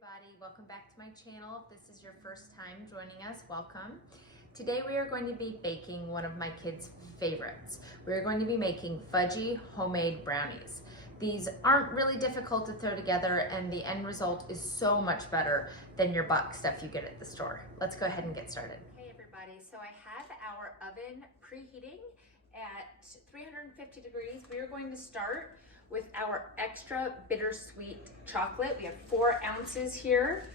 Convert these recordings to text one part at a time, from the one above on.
everybody, welcome back to my channel. If this is your first time joining us, welcome. Today we are going to be baking one of my kids' favorites. We're going to be making fudgy homemade brownies. These aren't really difficult to throw together and the end result is so much better than your box stuff you get at the store. Let's go ahead and get started. Hey everybody, so I have our oven preheating at 350 degrees. We are going to start with our extra bittersweet chocolate. We have 4 ounces here.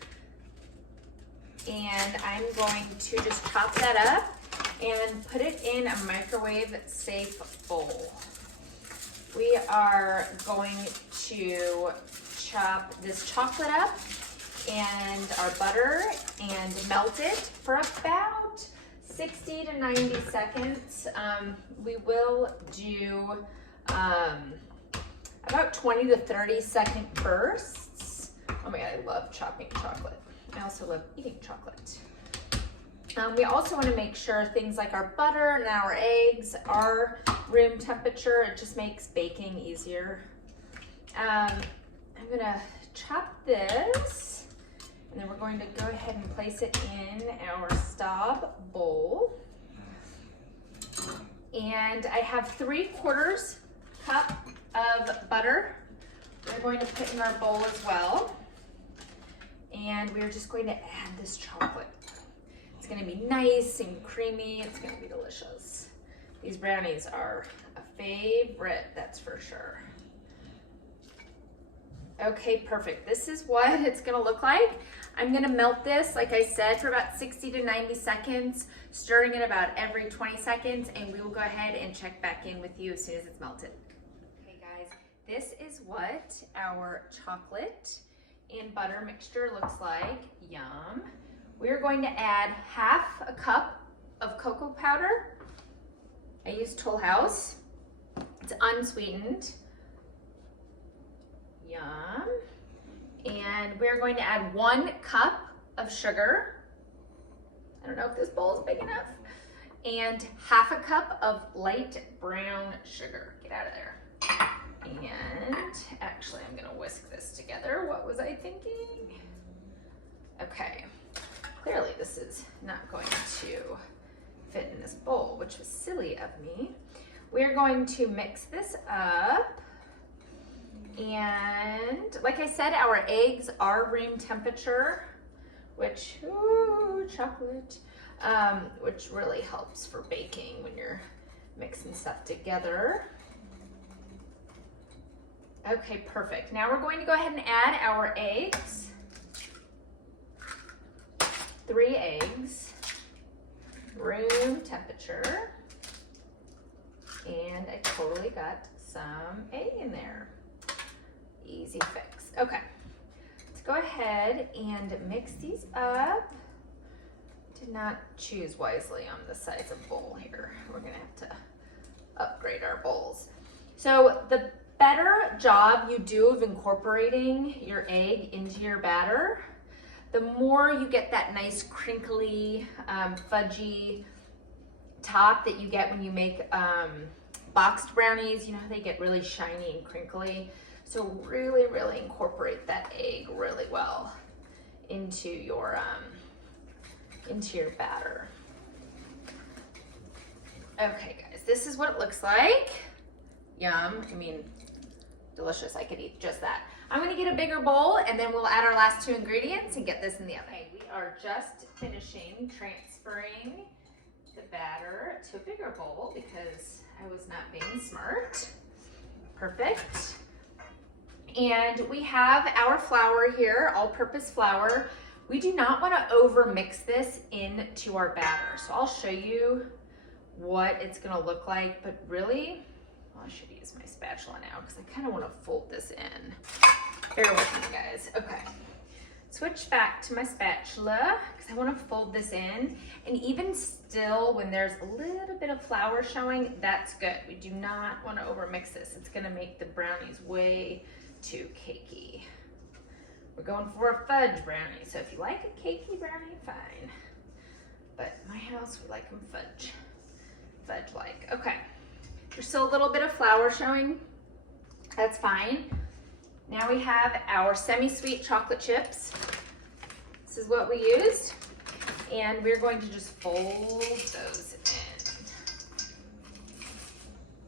And I'm going to just chop that up and put it in a microwave safe bowl. We are going to chop this chocolate up and our butter and melt it for about 60 to 90 seconds. We will do about 20 to 30 second bursts. Oh my God, I love chopping chocolate. I also love eating chocolate. We also want to make sure things like our butter and our eggs are room temperature. It just makes baking easier. I'm gonna chop this and then we're going to go ahead and place it in our Staub bowl. And I have 3/4 cup of butter we're going to put in our bowl as well. And we're just going to add this chocolate. It's gonna be nice and creamy. It's gonna be delicious. These brownies are a favorite, that's for sure. Okay, perfect. This is what it's gonna look like. I'm gonna melt this, like I said, for about 60 to 90 seconds, stirring it about every 20 seconds, and we will go ahead and check back in with you as soon as it's melted. Okay guys, this is what our chocolate and butter mixture looks like. Yum. We're going to add 1/2 cup of cocoa powder. I use Toll House. It's unsweetened. Yum. And we're going to add 1 cup of sugar. I don't know if this bowl is big enough. And 1/2 cup of light brown sugar. Get out of there. And actually, I'm gonna whisk this together. What was I thinking? Okay, clearly this is not going to fit in this bowl, which was silly of me. We're going to mix this up. And like I said, our eggs are room temperature, which, ooh, chocolate, which really helps for baking when you're mixing stuff together. Okay, perfect. Now we're going to go ahead and add our eggs. 3 eggs, room temperature, and I totally got some egg in there. Easy fix. Okay, let's go ahead and mix these up. Did not choose wisely on the size of bowl here. We're gonna have to upgrade our bowls. So the better job you do of incorporating your egg into your batter, the more you get that nice crinkly, fudgy top that you get when you make boxed brownies. You know how they get really shiny and crinkly? So really, really incorporate that egg really well into your batter. Okay guys, this is what it looks like. Yum, I mean, delicious. I could eat just that. I'm gonna get a bigger bowl and then we'll add our last 2 ingredients and get this in the oven. Okay, we are just finishing transferring the batter to a bigger bowl because I was not being smart. Perfect. And we have our flour here, all-purpose flour. We do not wanna over mix this into our batter. So I'll show you what it's gonna look like, but really, I should use my spatula now because I kind of want to fold this in. Bear with me, guys. Okay. Switch back to my spatula because I want to fold this in. And even still, when there's a little bit of flour showing, that's good. We do not want to overmix this. It's going to make the brownies way too cakey. We're going for a fudge brownie. So if you like a cakey brownie, fine. But at my house, we like them fudge-like. Okay. There's still a little bit of flour showing. That's fine. Now we have our semi-sweet chocolate chips. This is what we used. And we're going to just fold those in.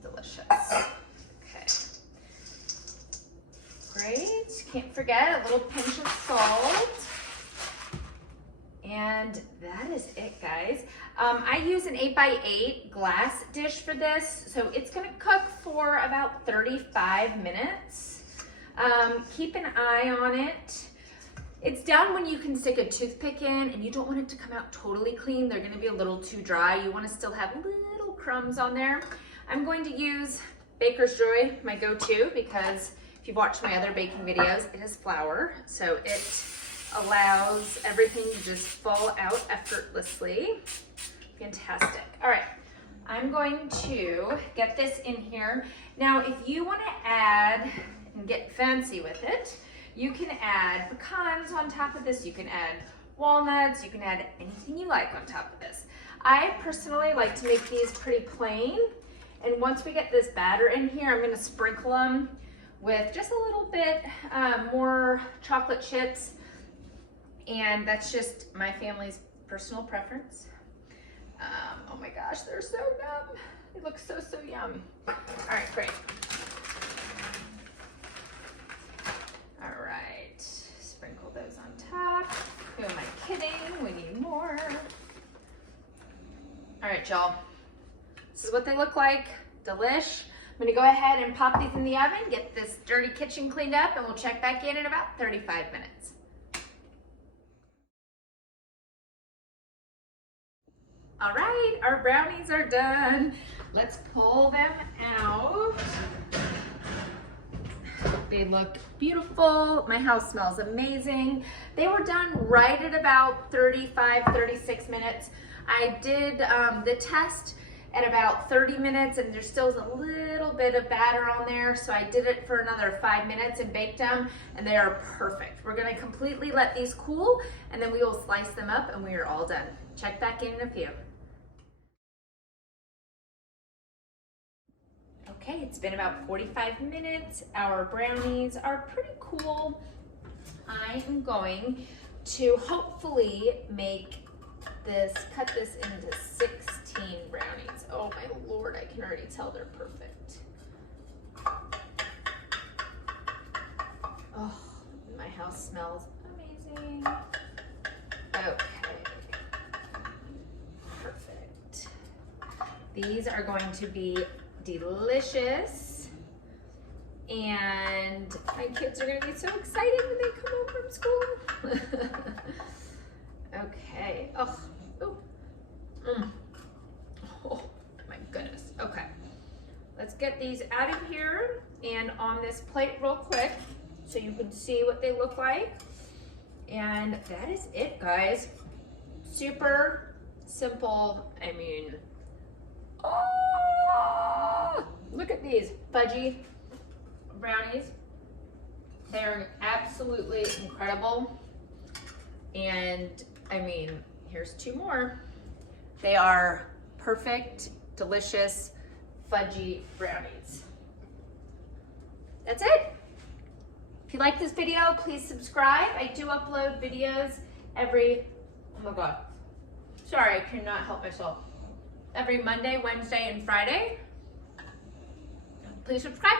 Delicious. Okay. Great. Can't forget a little pinch of salt. And that is it, guys. I use an 8x8 glass dish for this, so it's gonna cook for about 35 minutes. Keep an eye on it. It's done when you can stick a toothpick in and you don't want it to come out totally clean. They're gonna be a little too dry. You wanna still have little crumbs on there. I'm going to use Baker's Joy, my go-to, because if you've watched my other baking videos, it is flour, so it allows everything to just fall out effortlessly. Fantastic. All right, I'm going to get this in here. Now, if you want to add and get fancy with it, you can add pecans on top of this. You can add walnuts. You can add anything you like on top of this. I personally like to make these pretty plain. And once we get this batter in here, I'm going to sprinkle them with just a little bit more chocolate chips. And that's just my family's personal preference. Oh my gosh, they're so yum. They look so, so yum. All right, great. All right, sprinkle those on top. Who am I kidding? We need more. All right, y'all. This is what they look like. Delish. I'm gonna go ahead and pop these in the oven, get this dirty kitchen cleaned up, and we'll check back in about 35 minutes. All right, our brownies are done. Let's pull them out. They look beautiful. My house smells amazing. They were done right at about 35, 36 minutes. I did the test at about 30 minutes and there still is a little bit of batter on there. So I did it for another 5 minutes and baked them and they are perfect. We're gonna completely let these cool and then we will slice them up and we are all done. Check back in a few. Okay, it's been about 45 minutes. Our brownies are pretty cool. I am going to hopefully cut this into 16 brownies. Oh my Lord, I can already tell they're perfect. Oh, my house smells amazing. Okay, perfect. These are going to be delicious and my kids are going to be so excited when they come home from school. Okay. Oh. Oh my goodness. Okay. Let's get these out of here and on this plate real quick so you can see what they look like. And that is it, guys. Super simple. I mean, oh, look at these Fudgy brownies. They're absolutely incredible. And I mean, here's two more. They are perfect, delicious Fudgy brownies. That's it. If you like this video, please subscribe. I do upload videos every, oh my God. Sorry, I cannot help myself. Every Monday, Wednesday, and Friday. Please subscribe.